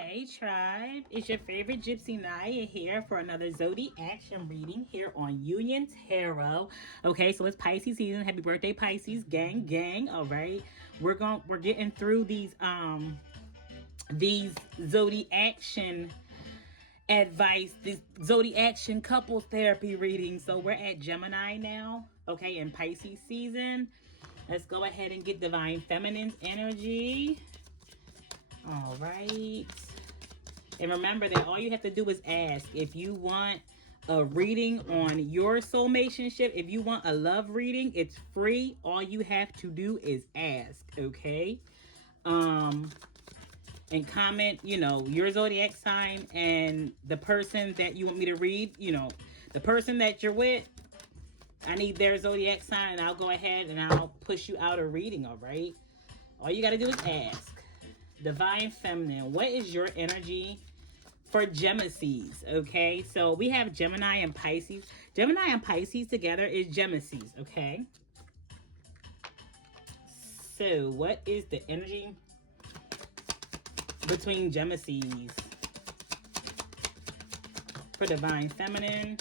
Hey tribe, it's your favorite Gypsy Naya here for another Zodiac action reading here on Union Tarot. Okay, so it's Pisces season. Happy birthday, Pisces, gang, gang. All right, we're getting through these Zodiac action advice, this Zodiac action couples therapy reading. So we're at Gemini now. Okay, in Pisces season. Let's go ahead and get Divine Feminine's energy. All right. And remember that all you have to do is ask. If you want a reading on your soulmationship, if you want a love reading, it's free. All you have to do is ask, okay? And comment, your zodiac sign and the person that you want me to read, the person that you're with. I need their zodiac sign and I'll go ahead and I'll push you out a reading, all right? All you got to do is ask. Divine Feminine, what is your energy for Gemisces? Okay, so we have Gemini and Pisces. Gemini and Pisces together is Gemisces, okay? So what is the energy between Gemisces for Divine Feminine?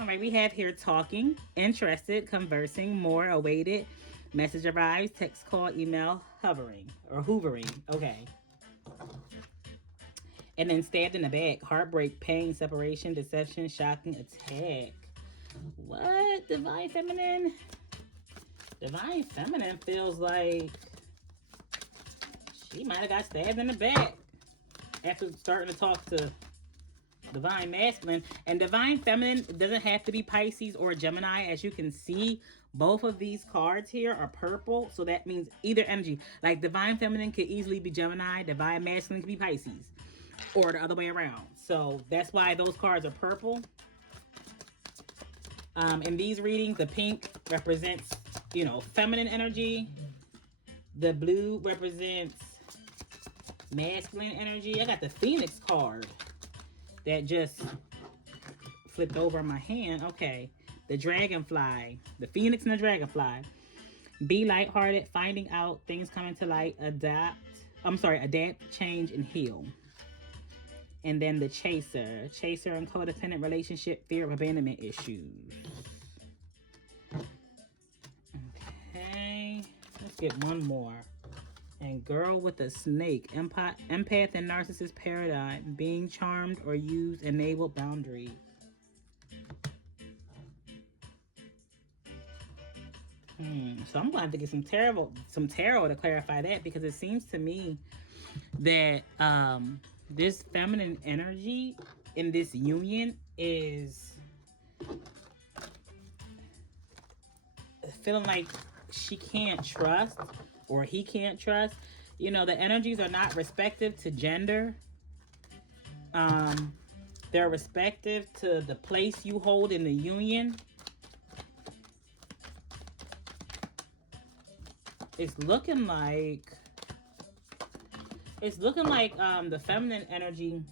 All right, we have here talking, interested, conversing, more, awaited, message arrives, text, call, email, hovering or hoovering. Okay. And then stabbed in the back, heartbreak, pain, separation, deception, shocking, attack. What? Divine Feminine? Divine Feminine feels like she might have got stabbed in the back after starting to talk to Divine Masculine. And Divine Feminine doesn't have to be Pisces or Gemini. As you can see, both of these cards here are purple. So that means either energy. Like Divine Feminine could easily be Gemini. Divine Masculine could be Pisces. Or the other way around. So that's why those cards are purple. In these readings, the pink represents, feminine energy. The blue represents masculine energy. I got the Phoenix card that just flipped over my hand. Okay. The dragonfly. The Phoenix and the dragonfly. Be lighthearted, finding out things coming to light, adapt, change, and heal. And then the chaser. Chaser and codependent relationship, fear of abandonment issues. Okay. Let's get one more. And girl with a snake. Empath and narcissist paradigm. Being charmed or used, enabled boundary. So I'm going to have to get some tarot to clarify that, because it seems to me that this feminine energy in this union is feeling like she can't trust or he can't trust. The energies are not respective to gender. They're respective to the place you hold in the union. It's looking like the feminine energy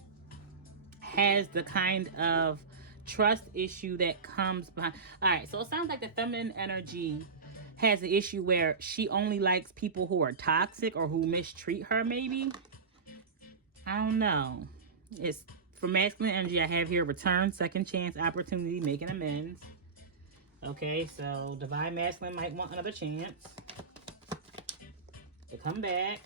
has the kind of trust issue that comes behind. All right, so it sounds like the feminine energy has an issue where she only likes people who are toxic or who mistreat her, maybe. I don't know. It's for masculine energy, I have here return, second chance, opportunity, making amends. Okay, so Divine Masculine might want another chance to come back.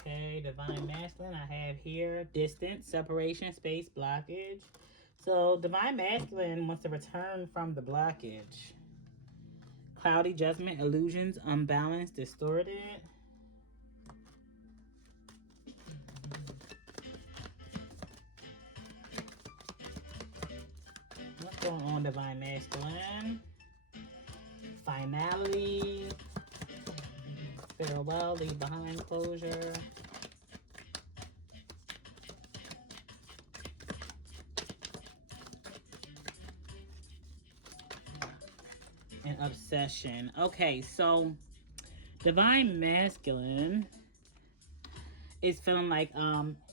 Okay, Divine Masculine, I have here distance, separation, space, blockage. So Divine Masculine wants to return from the blockage. Cloudy judgment, illusions, unbalanced, distorted. What's going on, Divine Masculine? Finality. Farewell, leave behind, closure. And obsession. Okay, so Divine Masculine is feeling like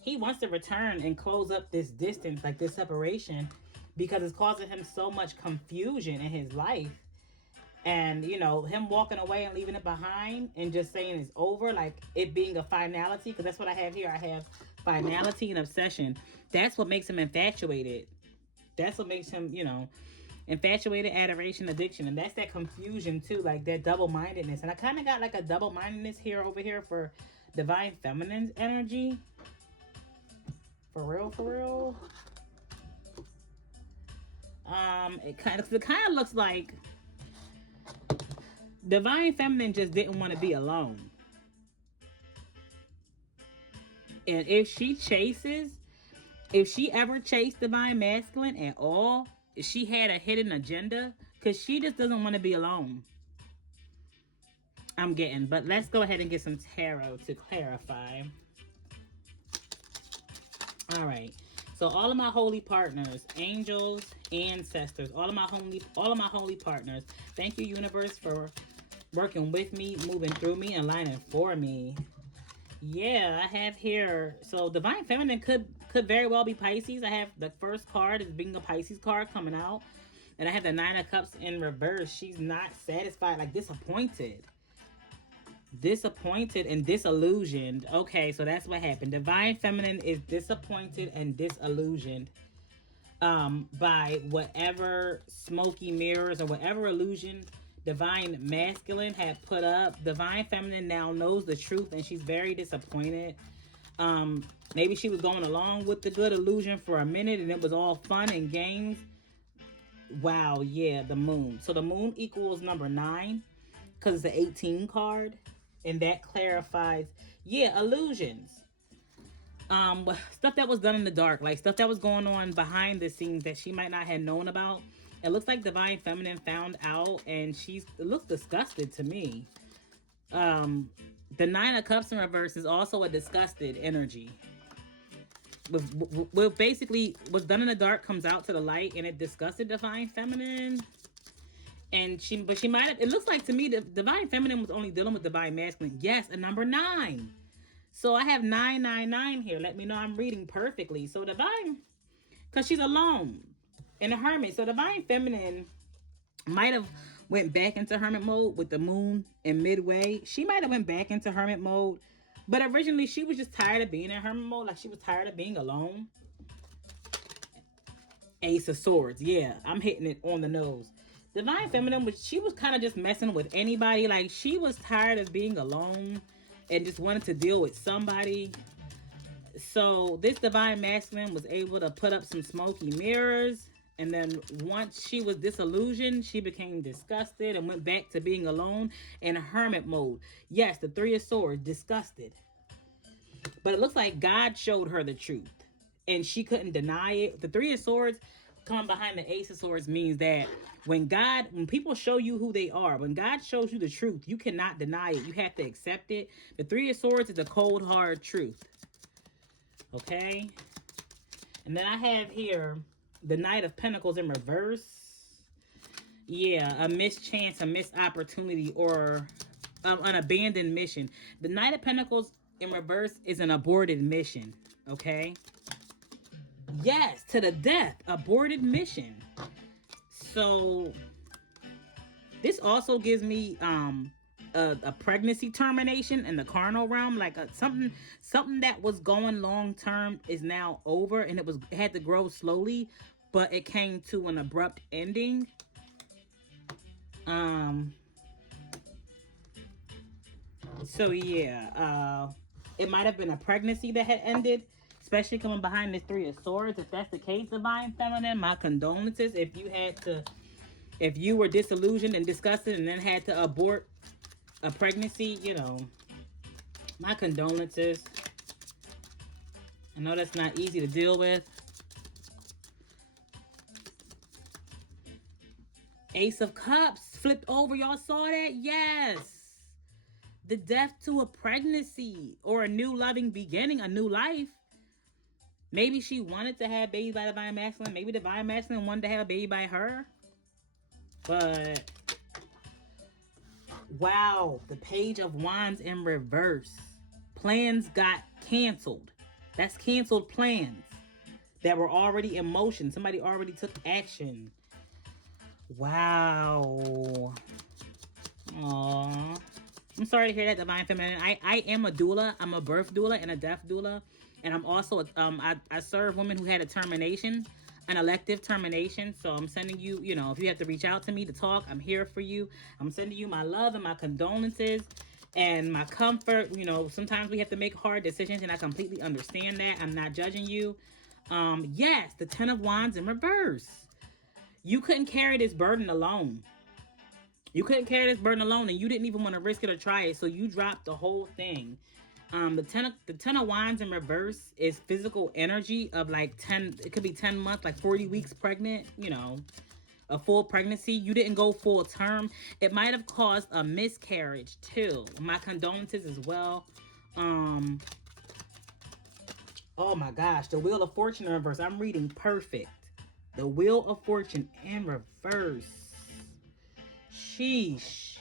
he wants to return and close up this distance, like this separation, because it's causing him so much confusion in his life. And you know, him walking away and leaving it behind and just saying it's over, like it being a finality, because that's what I have here. I have finality and obsession. That's what makes him infatuated. That's what makes him, you know, infatuated, adoration, addiction. And that's that confusion too, like that double-mindedness. And I kind of got like a double-mindedness here over here for divine feminine energy. For real, for real. It kind of looks like divine feminine just didn't want to be alone. And if she ever chased divine masculine at all, she had a hidden agenda, because she just doesn't want to be alone. I'm getting, but let's go ahead and get some tarot to clarify. All right. So all of my holy partners, angels, ancestors, all of my holy partners, thank you, universe, for working with me, moving through me, and aligning for me. Yeah, I have here. So divine feminine could very well be Pisces. I have the first card as being a Pisces card coming out. And I have the Nine of Cups in reverse. She's not satisfied, like disappointed. Disappointed and disillusioned. Okay, so that's what happened. Divine feminine is disappointed and disillusioned by whatever smoky mirrors or whatever illusion divine masculine had put up. Divine feminine now knows the truth and she's very disappointed. Maybe she was going along with the good illusion for a minute and it was all fun and games. Wow, yeah, the moon. So the moon equals number 9 because it's the 18 card. And that clarifies, yeah, illusions. Stuff that was done in the dark, like stuff that was going on behind the scenes that she might not have known about. It looks like divine feminine found out and it looks disgusted to me. The Nine of Cups in reverse is also a disgusted energy. With basically what's done in the dark comes out to the light, and it disgusted divine feminine. And she might have, it looks like to me the divine feminine was only dealing with divine masculine. Yes, a number 9. So I have 999 here. Let me know I'm reading perfectly. So divine, because she's alone in a hermit. So divine feminine might have went back into hermit mode with the moon in midway. She might have went back into hermit mode. But originally she was just tired of being in hermit mode. Like she was tired of being alone. Ace of Swords. Yeah, I'm hitting it on the nose. Divine feminine, she was kind of just messing with anybody. Like she was tired of being alone and just wanted to deal with somebody. So this divine masculine was able to put up some smoky mirrors. And then once she was disillusioned, she became disgusted and went back to being alone in hermit mode. Yes, the 3 of Swords, disgusted. But it looks like God showed her the truth. And she couldn't deny it. The 3 of Swords coming behind the Ace of Swords means that when people show you who they are, when God shows you the truth, you cannot deny it. You have to accept it. The 3 of Swords is a cold, hard truth. Okay? And then I have here the Knight of Pentacles in reverse. Yeah, a mischance, a missed opportunity, or an abandoned mission. The Knight of Pentacles in reverse is an aborted mission. Okay? Yes, to the death, aborted mission. So this also gives me a pregnancy termination in the carnal realm, like something that was going long term is now over, and it had to grow slowly, but it came to an abrupt ending. So yeah, it might have been a pregnancy that had ended, especially coming behind this 3 of Swords. If that's the case, divine feminine, my condolences. If you were disillusioned and disgusted and then had to abort a pregnancy, you know, my condolences. I know that's not easy to deal with. Ace of Cups flipped over. Y'all saw that? Yes. The death to a pregnancy or a new loving beginning, a new life. Maybe she wanted to have baby by divine masculine. Maybe divine masculine wanted to have a baby by her. But wow, the Page of Wands in reverse. Plans got canceled. That's canceled plans that were already in motion. Somebody already took action. Wow. Aww. I'm sorry to hear that, Divine Feminine. I am a doula. I'm a birth doula and a death doula. And I'm also, I serve women who had a termination, an elective termination. So I'm sending you, you know, if you have to reach out to me to talk, I'm here for you. I'm sending you my love and my condolences and my comfort. You know, sometimes we have to make hard decisions, and I completely understand that. I'm not judging you. Yes, the 10 of Wands in reverse. You couldn't carry this burden alone. You couldn't carry this burden alone, and you didn't even want to risk it or try it, so you dropped the whole thing. The 10 of Wands in reverse is physical energy of like 10, it could be 10 months, like 40 weeks pregnant, you know, a full pregnancy. You didn't go full term. It might have caused a miscarriage too. My condolences as well. Oh my gosh, the Wheel of Fortune in reverse. I'm reading perfect. The Wheel of Fortune in reverse. Sheesh.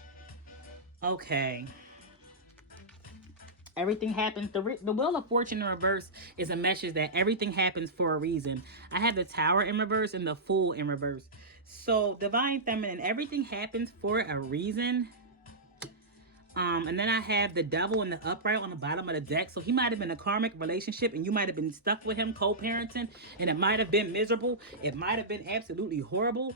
Okay. Everything happens. The Wheel of Fortune in reverse is a message that everything happens for a reason. I have the Tower in reverse and the Fool in reverse. So, Divine Feminine, everything happens for a reason. And then I have the Devil in the upright on the bottom of the deck. So he might have been a karmic relationship, and you might have been stuck with him co-parenting, and it might have been miserable. It might have been absolutely horrible.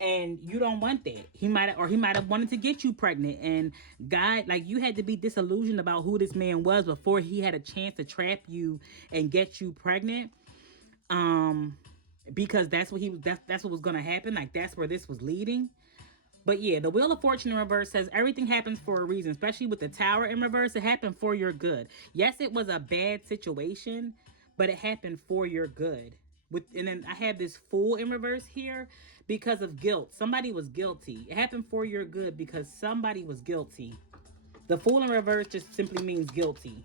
And you don't want that. He might have wanted to get you pregnant, and God, like, you had to be disillusioned about who this man was before he had a chance to trap you and get you pregnant. Because that's what that's what was gonna happen. Like, that's where this was leading. But yeah, the Wheel of Fortune in reverse says everything happens for a reason, especially with the Tower in reverse. It happened for your good. Yes, it was a bad situation, but it happened for your good. And then I have this Fool in reverse here because of guilt. Somebody was guilty. It happened for your good because somebody was guilty. The Fool in reverse just simply means guilty.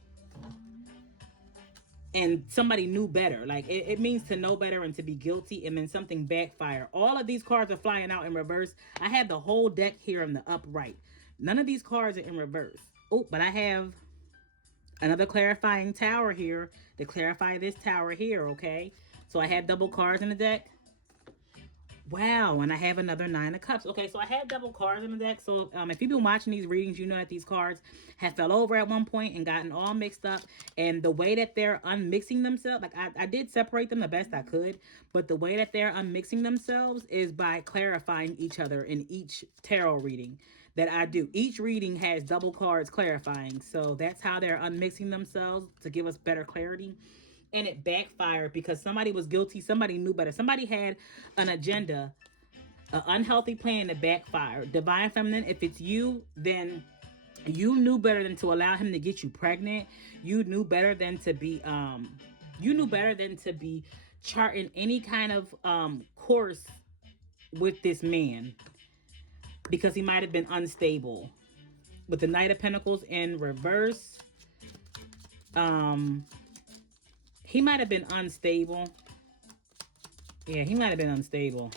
And somebody knew better. Like, it means to know better and to be guilty, and then something backfire. All of these cards are flying out in reverse. I have the whole deck here in the upright. None of these cards are in reverse. Oh, but I have another clarifying Tower here to clarify this Tower here, okay? So I have double cards in the deck. Wow, and I have another 9 of Cups. Okay, so I had double cards in the deck. So if you've been watching these readings, you know that these cards have fell over at one point and gotten all mixed up. And the way that they're unmixing themselves, like I did separate them the best I could, but the way that they're unmixing themselves is by clarifying each other in each tarot reading that I do. Each reading has double cards clarifying. So that's how they're unmixing themselves to give us better clarity. And it backfired because somebody was guilty. Somebody knew better. Somebody had an agenda, an unhealthy plan that backfired. Divine Feminine, if it's you, then you knew better than to allow him to get you pregnant. You knew better than to be, charting any kind of course with this man because he might have been unstable. With the Knight of Pentacles in reverse, he might have been unstable. Yeah, he might have been unstable.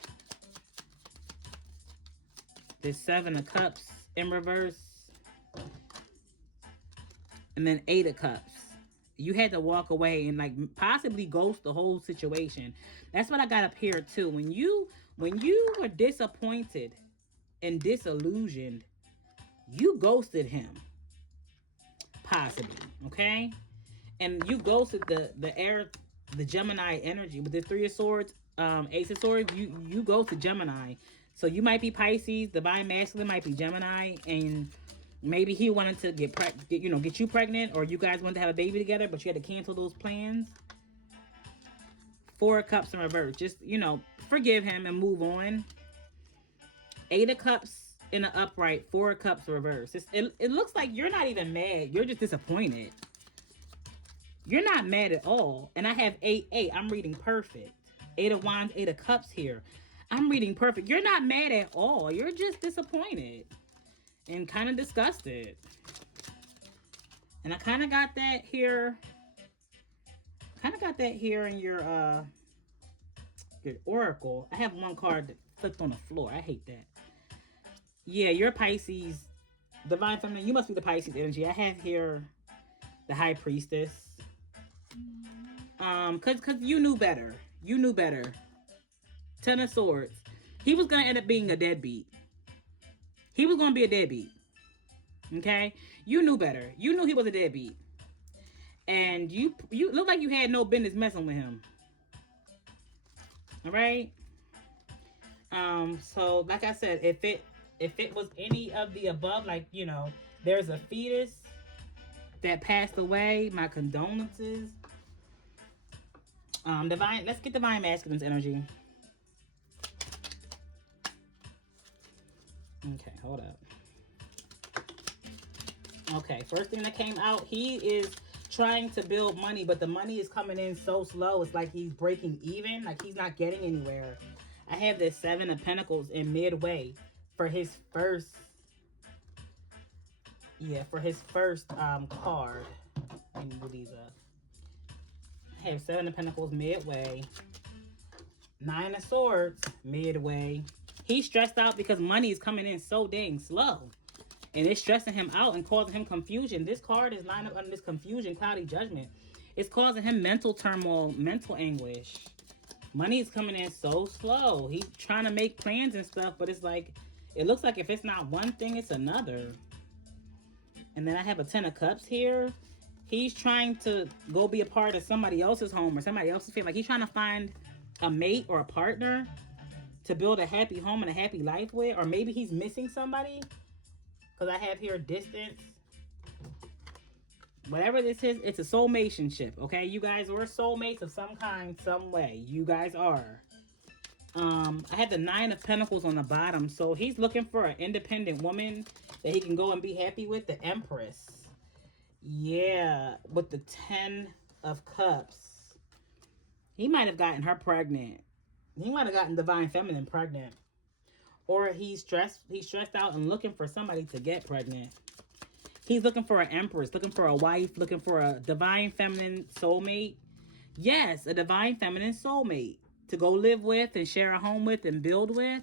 There's 7 of Cups in reverse. And then 8 of Cups. You had to walk away and like possibly ghost the whole situation. That's what I got up here too. When you were disappointed and disillusioned, you ghosted him. Possibly, okay? And you ghosted the Gemini energy with the 3 of Swords, Ace of Swords. You go to Gemini, so you might be Pisces. Divine Masculine might be Gemini, and maybe he wanted to get you pregnant, or you guys wanted to have a baby together, but you had to cancel those plans. 4 of Cups in reverse. Just forgive him and move on. 8 of Cups in the upright. 4 of Cups reverse. It looks like you're not even mad. You're just disappointed. You're not mad at all. And I have 8. I'm reading perfect. 8 of Wands, 8 of Cups here. I'm reading perfect. You're not mad at all. You're just disappointed and kind of disgusted. And I kind of got that here. In your oracle. I have one card that flipped on the floor. I hate that. Yeah, you're Pisces. Divine Feminine, you must be the Pisces energy. I have here the High Priestess. Cause you knew better. You knew better. Ten of Swords. He was gonna end up being a deadbeat. He was gonna be a deadbeat. Okay? You knew better. You knew he was a deadbeat. And you look like you had no business messing with him. All right? So like I said, if it was any of the above, like, you know, there's a fetus that passed away, my condolences. Divine, let's get Divine Masculine's energy. Okay, hold up. Okay, first thing that came out, he is trying to build money, but the money is coming in so slow. It's like he's breaking even, like he's not getting anywhere. I have this Seven of Pentacles in midway for his first, card. Let me move these up. I have Seven of Pentacles midway. Nine of Swords midway. He's stressed out because money is coming in so dang slow. And it's stressing him out and causing him confusion. This card is lined up under this confusion, cloudy judgment. It's causing him mental turmoil, mental anguish. Money is coming in so slow. He's trying to make plans and stuff, but it's like, it looks like if it's not one thing, it's another. And then I have a Ten of Cups here. He's trying to go be a part of somebody else's home or somebody else's family. Like he's trying to find a mate or a partner to build a happy home and a happy life with. Or maybe he's missing somebody. Because I have here distance. Whatever this is, it's a soulmationship, okay? You guys are soulmates of some kind, some way. You guys are. I had the Nine of Pentacles on the bottom. So he's looking for an independent woman that he can go and be happy with. The Empress. Yeah, with the Ten of Cups. He might have gotten her pregnant. He might have gotten Divine Feminine pregnant. Or he's stressed out and looking for somebody to get pregnant. He's looking for an Empress, looking for a wife, looking for a Divine Feminine soulmate. Yes, a Divine Feminine soulmate to go live with and share a home with and build with.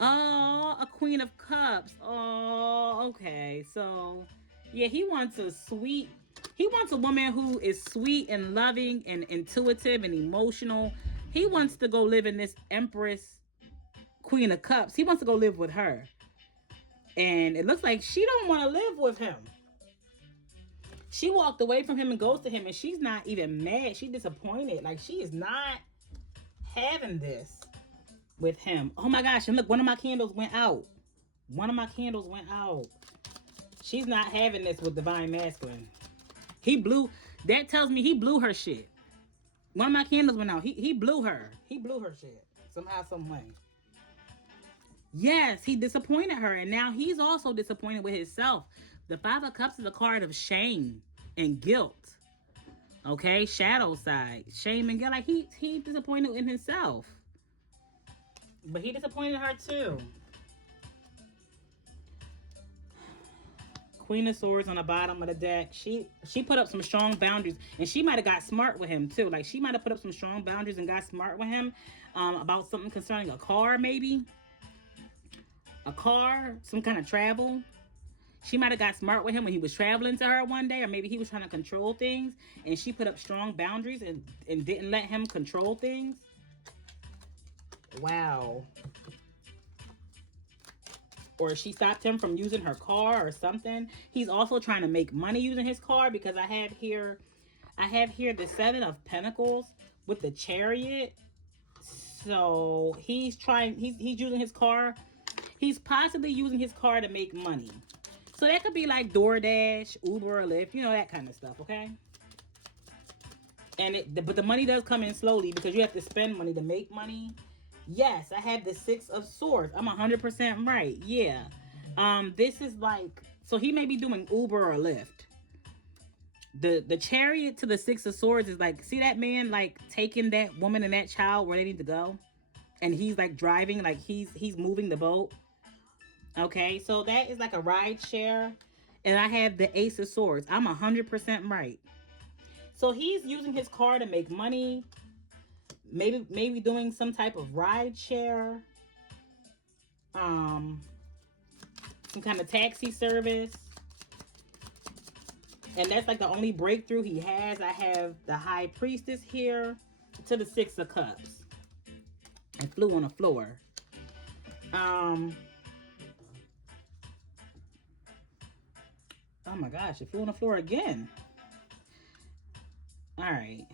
Oh, a Queen of Cups. Oh, okay. So, yeah, he wants a woman who is sweet and loving and intuitive and emotional. He wants to go live in this Empress Queen of Cups. He wants to go live with her. And it looks like she don't want to live with him. She walked away from him and goes to him, and she's not even mad. She's disappointed. Like, she is not having this with him. Oh my gosh, and look, one of my candles went out. One of my candles went out. She's not having this with Divine Masculine. That tells me he blew her shit. One of my candles went out. He blew her. He blew her shit. Somehow, some way. Yes, he disappointed her, and now he's also disappointed with himself. The Five of Cups is a card of shame and guilt. Okay, shadow side, shame and guilt. Like he disappointed in himself, but he disappointed her too. Queen of Swords on the bottom of the deck. She put up some strong boundaries, and she might have got smart with him too. Like she might have put up some strong boundaries and got smart with him about something concerning a car, maybe. A car, some kind of travel. She might have got smart with him when he was traveling to her one day, or maybe he was trying to control things, and she put up strong boundaries and didn't let him control things. Wow. Or she stopped him from using her car or something. He's also trying to make money using his car, because I have here the Seven of Pentacles with the Chariot. So he's using his car. He's possibly using his car to make money. So that could be like DoorDash, Uber, or Lyft, you know, that kind of stuff, okay? But the money does come in slowly because you have to spend money to make money. Yes, I have the Six of Swords. I'm 100% right. Yeah. This is like, so he may be doing Uber or Lyft. The Chariot to the Six of Swords is like, see that man like taking that woman and that child where they need to go? And he's like driving, like he's moving the boat. Okay, so that is like a ride share. And I have the Ace of Swords. I'm 100% right. So he's using his car to make money. Maybe doing some type of ride share. Some kind of taxi service. And that's like the only breakthrough he has. I have the High Priestess here to the Six of Cups. It flew on the floor. Oh my gosh, it flew on the floor again. All right.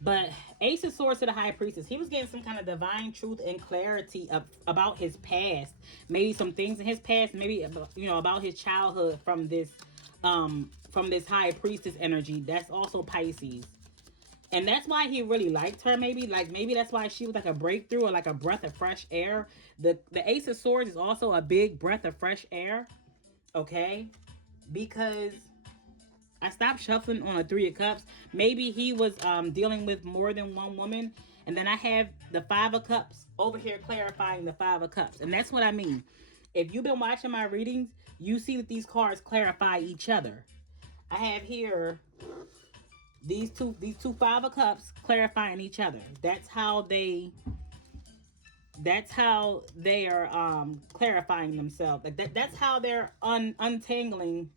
But Ace of Swords to the High Priestess, he was getting some kind of divine truth and clarity about his past. Maybe some things in his past, maybe about his childhood from this High Priestess energy. That's also Pisces. And that's why he really liked her, maybe. Like, maybe that's why she was like a breakthrough or like a breath of fresh air. The Ace of Swords is also a big breath of fresh air. Okay? Because I stopped shuffling on a Three of Cups. Maybe he was dealing with more than one woman. And then I have the Five of Cups over here clarifying the Five of Cups. And that's what I mean. If you've been watching my readings, you see that these cards clarify each other. I have here these two Five of Cups clarifying each other. That's how they are clarifying themselves. Like that's how they're untangling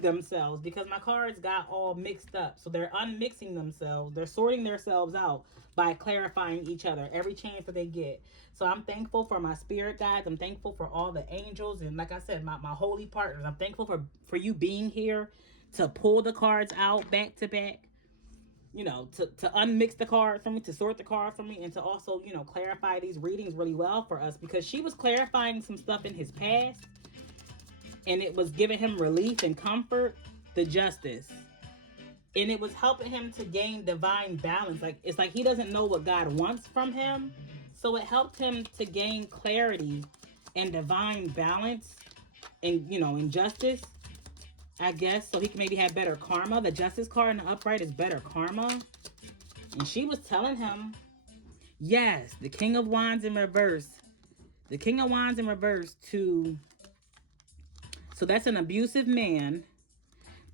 themselves, because my cards got all mixed up. So they're unmixing themselves. They're sorting themselves out by clarifying each other every chance that they get. So I'm thankful for my spirit guides. I'm thankful for all the angels. And like I said, my holy partners. I'm thankful for you being here to pull the cards out back to back. You know, to unmix the cards for me, to sort the cards for me, and to also, clarify these readings really well for us, because she was clarifying some stuff in his past and it was giving him relief and comfort. The Justice. And it was helping him to gain divine balance. Like, it's like he doesn't know what God wants from him. So it helped him to gain clarity and divine balance and, in justice, I guess, so he can maybe have better karma. The Justice card in the upright is better karma. And she was telling him, yes, the King of Wands in reverse. The King of Wands in reverse so that's an abusive man,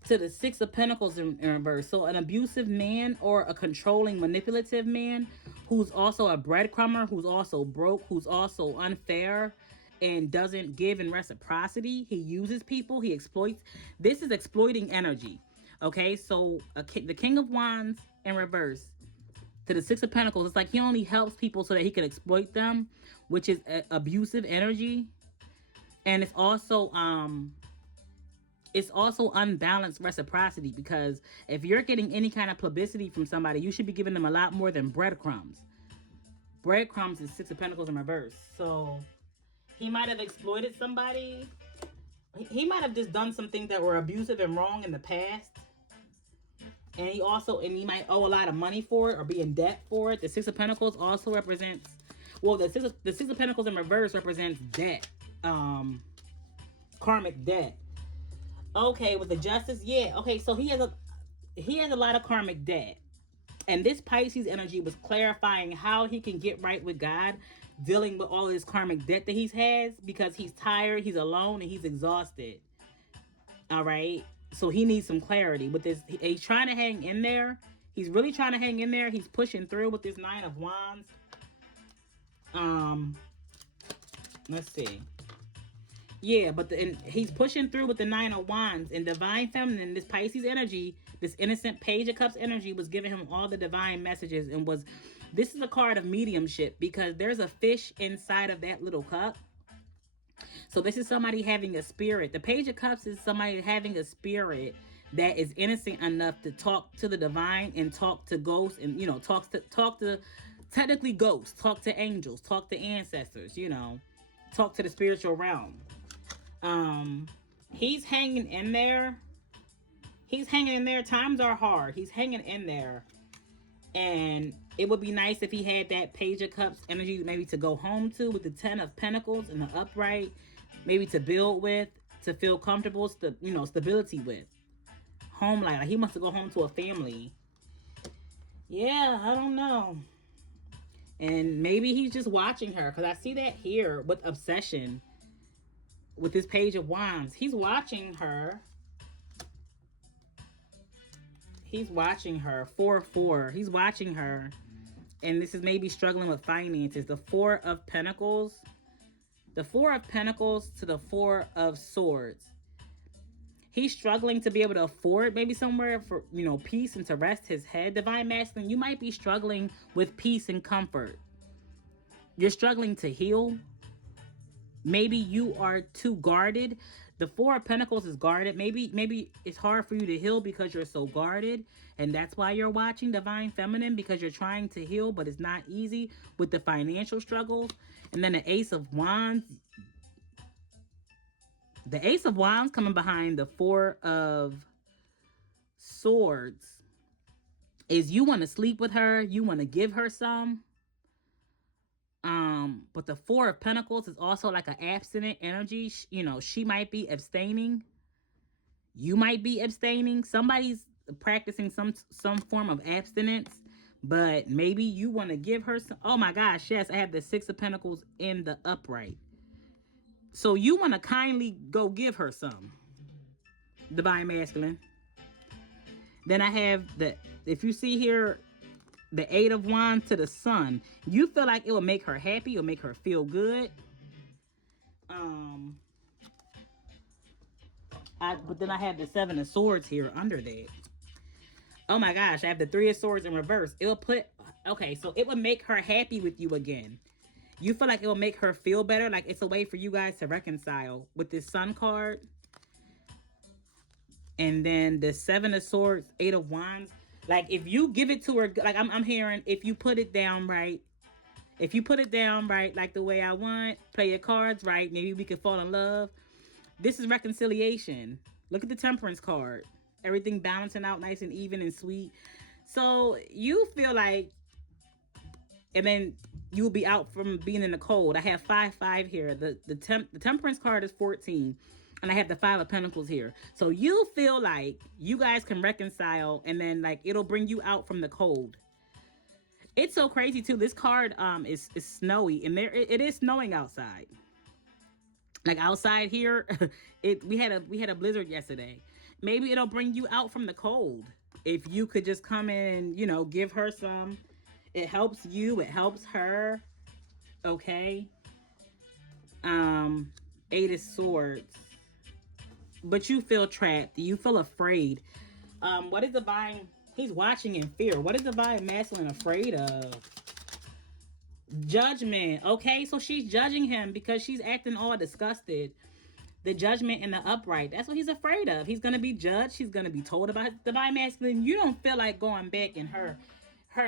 to the Six of Pentacles in reverse. So an abusive man or a controlling, manipulative man who's also a breadcrumber, who's also broke, who's also unfair and doesn't give in reciprocity. He uses people. He exploits. This is exploiting energy. Okay, so the King of Wands in reverse to the Six of Pentacles. It's like he only helps people so that he can exploit them, which is abusive energy. And it's also unbalanced reciprocity, because if you're getting any kind of publicity from somebody, you should be giving them a lot more than breadcrumbs. Breadcrumbs is Six of Pentacles in reverse. So he might have exploited somebody. He might have just done some things that were abusive and wrong in the past. And he might owe a lot of money for it or be in debt for it. The Six of Pentacles also represents, the Six of Pentacles in reverse represents debt. Karmic debt. Okay, with the Justice, yeah. Okay, so he has a lot of karmic debt. And this Pisces energy was clarifying how he can get right with God, dealing with all this karmic debt that he has, because he's tired, he's alone, and he's exhausted. All right? So he needs some clarity with this. He's trying to hang in there. He's really trying to hang in there. He's pushing through with this Nine of Wands. Let's see. Yeah, but he's pushing through with the Nine of Wands. And Divine Feminine, this Pisces energy, this innocent Page of Cups energy was giving him all the divine messages, and this is a card of mediumship, because there's a fish inside of that little cup. So this is somebody having a spirit. The Page of Cups is somebody having a spirit that is innocent enough to talk to the divine and talk to ghosts, and talk to technically ghosts, talk to angels, talk to ancestors, talk to the spiritual realm. He's hanging in there. Times are hard. He's hanging in there. And it would be nice if he had that Page of Cups energy maybe to go home to, with the Ten of Pentacles in the upright, maybe to build with, to feel comfortable, stability with. Home life. Like he wants to go home to a family. Yeah, I don't know. And maybe he's just watching her, because I see that here with obsession. With this Page of Wands, he's watching her. He's watching her. 4-4. He's watching her. And this is maybe struggling with finances. The Four of Pentacles. The Four of Pentacles to the Four of Swords. He's struggling to be able to afford maybe somewhere for, you know, peace and to rest his head. Divine Masculine, you might be struggling with peace and comfort. You're struggling to heal. Maybe you are too guarded. The Four of Pentacles is guarded. Maybe it's hard for you to heal because you're so guarded, and that's why you're watching Divine Feminine, because you're trying to heal, but it's not easy with the financial struggles. And then the Ace of Wands. The Ace of Wands coming behind the Four of Swords is you want to sleep with her, you want to give her some. But the Four of Pentacles is also like an abstinent energy. You know, she might be abstaining. You might be abstaining. Somebody's practicing some form of abstinence, but maybe you want to give her some. Oh my gosh, yes, I have the Six of Pentacles in the upright. So you want to kindly go give her some. Divine Masculine. Then I have if you see here, the Eight of Wands to the Sun. You feel like it will make her happy. It'll make her feel good. But then I have the Seven of Swords here under that. Oh my gosh, I have the Three of Swords in reverse. It will put, okay, so it would make her happy with you again. You feel like it will make her feel better. Like it's a way for you guys to reconcile with this Sun card. And then the Seven of Swords, Eight of Wands. Like if you give it to her, like I'm hearing, if you put it down right, if you put it down right, like the way I want, play your cards right, maybe we could fall in love. This is reconciliation. Look at the Temperance card. Everything balancing out nice and even and sweet. So you feel like, and then you'll be out from being in the cold. I have 5-5 here. The Temperance card is 14. And I have the Five of Pentacles here. So you feel like you guys can reconcile, and then like it'll bring you out from the cold. It's so crazy too. This card is snowy, and it is snowing outside. Like outside here, we had a blizzard yesterday. Maybe it'll bring you out from the cold if you could just come in and, you know, give her some. It helps you, it helps her. Okay. Eight of Swords. But you feel trapped. You feel afraid. What is Divine? He's watching in fear. What is Divine Masculine afraid of? Judgment. Okay, so she's judging him because she's acting all disgusted. The Judgment in the upright. That's what he's afraid of. He's gonna be judged. He's gonna be told about it. Divine Masculine. You don't feel like going back and her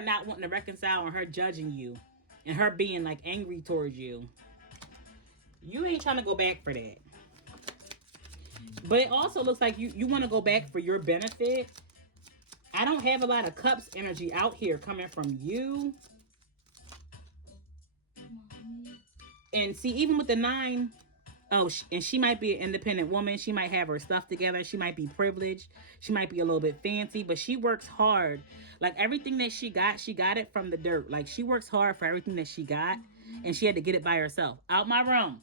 not wanting to reconcile and her judging you and her being like angry towards you. You ain't trying to go back for that. But it also looks like you want to go back for your benefit. I don't have a lot of Cups energy out here coming from you. And see, even with the 9, and she might be an independent woman. She might have her stuff together. She might be privileged. She might be a little bit fancy, but she works hard. Like everything that she got it from the dirt. Like she works hard for everything that she got, and she had to get it by herself. Out my room.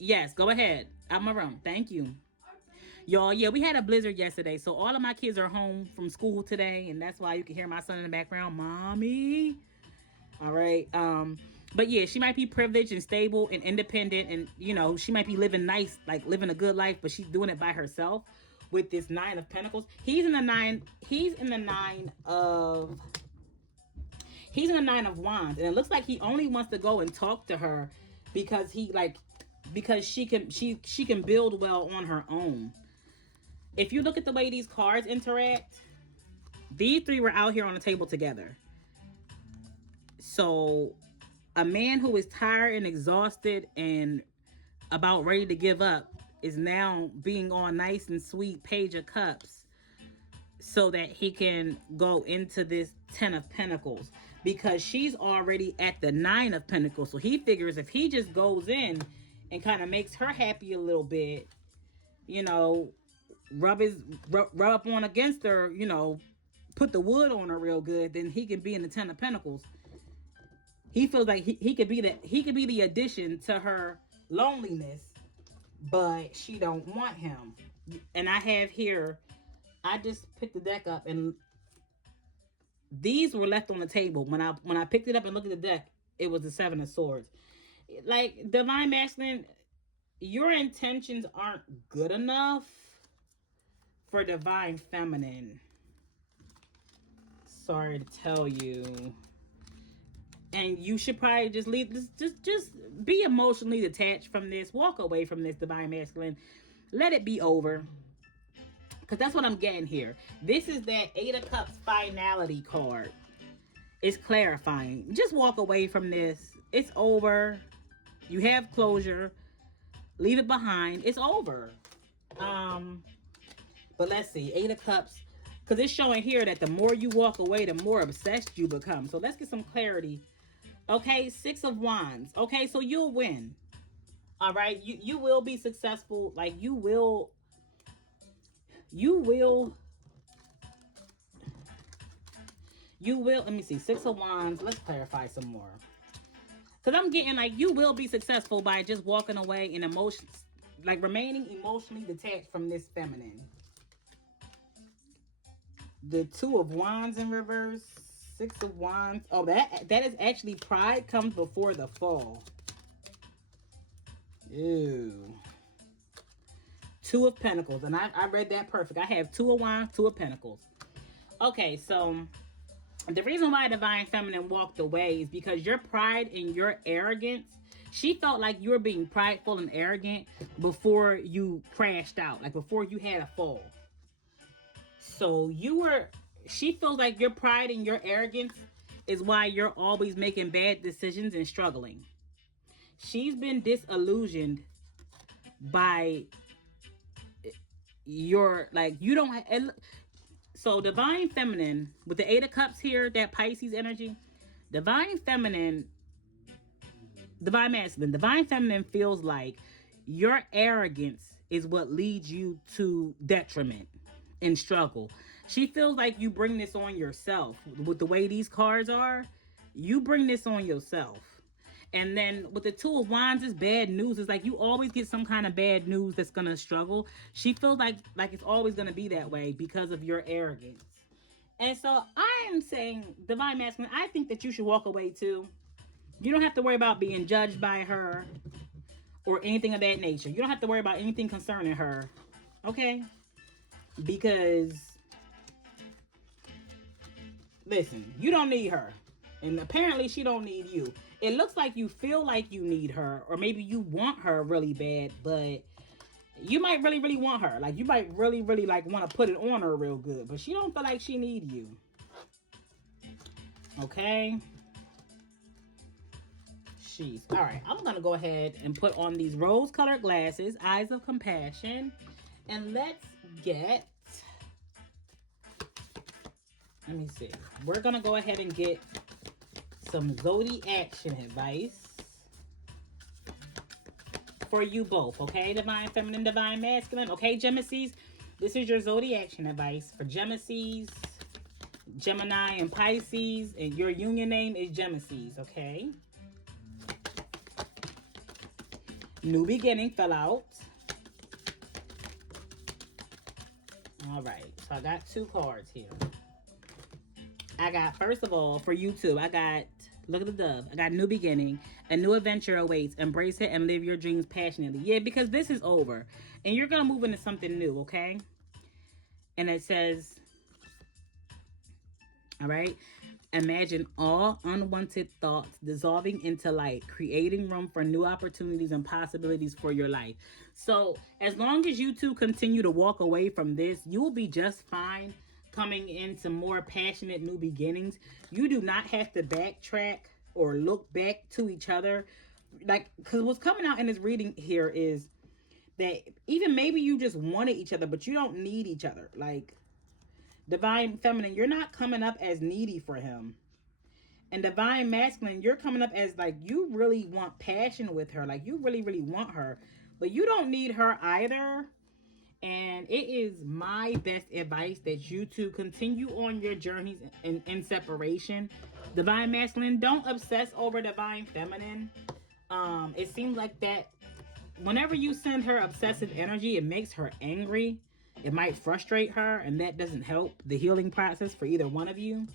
Yes, go ahead. Out my room. Thank you. Y'all, yeah, we had a blizzard yesterday, so all of my kids are home from school today, and that's why you can hear my son in the background. Mommy. All right. But yeah, she might be privileged and stable and independent, and you know, she might be living nice, like living a good life, but she's doing it by herself with this 9 of Pentacles. He's in the 9 of Wands, and it looks like he only wants to go and talk to her because she can build well on her own. If you look at the way these cards interact, these three were out here on the table together. So a man who is tired and exhausted and about ready to give up is now being on nice and sweet Page of Cups so that he can go into this 10 of Pentacles, because she's already at the 9 of Pentacles. So he figures if he just goes in and kind of makes her happy a little bit, you know, rub up on against her, you know, put the wood on her real good, then he can be in the 10 of Pentacles. He feels like he could be the addition to her loneliness, but she don't want him. And I have here, I just picked the deck up, and these were left on the table. When I picked it up and looked at the deck, it was the 7 of Swords. Like Divine Masculine, your intentions aren't good enough for divine feminine. Sorry to tell you. And you should probably just leave this, just be emotionally detached from this. Walk away from this, divine masculine. Let it be over. Because that's what I'm getting here. This is that Eight of Cups finality card. It's clarifying. Just walk away from this. It's over. You have closure. Leave it behind. It's over. But let's see. Eight of Cups. Because it's showing here that the more you walk away, the more obsessed you become. So let's get some clarity. Okay, Six of Wands. Okay, so you'll win. All right, you will be successful. Like you will, let me see, Six of Wands. Let's clarify some more. Because I'm getting like you will be successful by just walking away in emotions, like remaining emotionally detached from this feminine. The Two of Wands in reverse. Six of Wands. Oh, that is actually pride comes before the fall. Ew. Two of Pentacles. And I read that perfect. I have Two of Wands, Two of Pentacles. Okay, so the reason why Divine Feminine walked away is because your pride and your arrogance, she felt like you were being prideful and arrogant before you crashed out, like before you had a fall. So she feels like your pride and your arrogance is why you're always making bad decisions and struggling. She's been disillusioned by your, like, you don't, so Divine Feminine, with the Eight of Cups here, that Pisces energy, Divine Feminine, Divine Masculine, Divine Feminine feels like your arrogance is what leads you to detriment and struggle. She feels like you bring this on yourself. With the way these cards are, you bring this on yourself. And then with the Two of Wands, is bad news. It's like you always get some kind of bad news that's gonna struggle. She feels like it's always gonna be that way because of your arrogance. And so I'm saying, Divine Masculine, I think that you should walk away too. You don't have to worry about being judged by her or anything of that nature. You don't have to worry about anything concerning her. Okay? Because listen, you don't need her. And apparently she don't need you. It looks like you feel like you need her, or maybe you want her really bad, but you might really, really want her. Like you might really, really like want to put it on her real good, but she don't feel like she need you. Okay? Jeez. All right, I'm going to go ahead and put on these rose-colored glasses, Eyes of Compassion, and let's get, let me see. We're going to go ahead and get some zodiaction advice for you both, okay? Divine Feminine, Divine Masculine. Okay, Gemisces, this is your zodiaction advice for Gemisces, Gemini, and Pisces, and your union name is Gemisces, okay? New beginning fell out. All right, so I got two cards here. I got, first of all, for you two, I got, look at the dove. I got new beginning. A new adventure awaits. Embrace it and live your dreams passionately. Yeah, because this is over. And you're going to move into something new, okay? And it says, all right, imagine all unwanted thoughts dissolving into light, creating room for new opportunities and possibilities for your life. So as long as you two continue to walk away from this, you will be just fine coming into more passionate new beginnings. You do not have to backtrack or look back to each other. Like, because what's coming out in this reading here is that even maybe you just wanted each other, but you don't need each other. Like, Divine Feminine, you're not coming up as needy for him. And Divine Masculine, you're coming up as like you really want passion with her. Like you really, really want her. But you don't need her either. And it is my best advice that you two continue on your journeys in separation. Divine Masculine, don't obsess over Divine Feminine. It seems like that whenever you send her obsessive energy, it makes her angry. It might frustrate her, and that doesn't help the healing process for either one of you.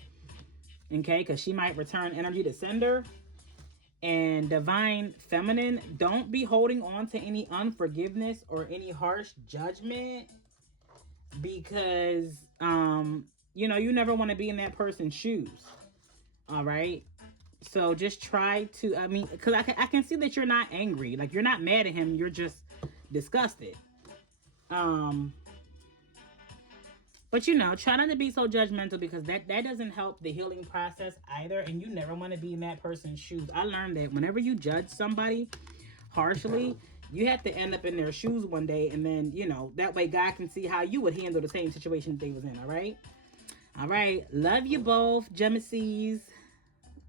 Okay, because she might return energy to sender. And Divine Feminine, don't be holding on to any unforgiveness or any harsh judgment, because you know, you never want to be in that person's shoes. All right. So just try to, I mean, because I can see that you're not angry. Like, you're not mad at him. You're just disgusted. But, you know, try not to be so judgmental, because that doesn't help the healing process either. And you never want to be in that person's shoes. I learned that whenever you judge somebody harshly, you have to end up in their shoes one day. And then, you know, that way God can see how you would handle the same situation they was in. All right. All right. Love you both, Gemisces.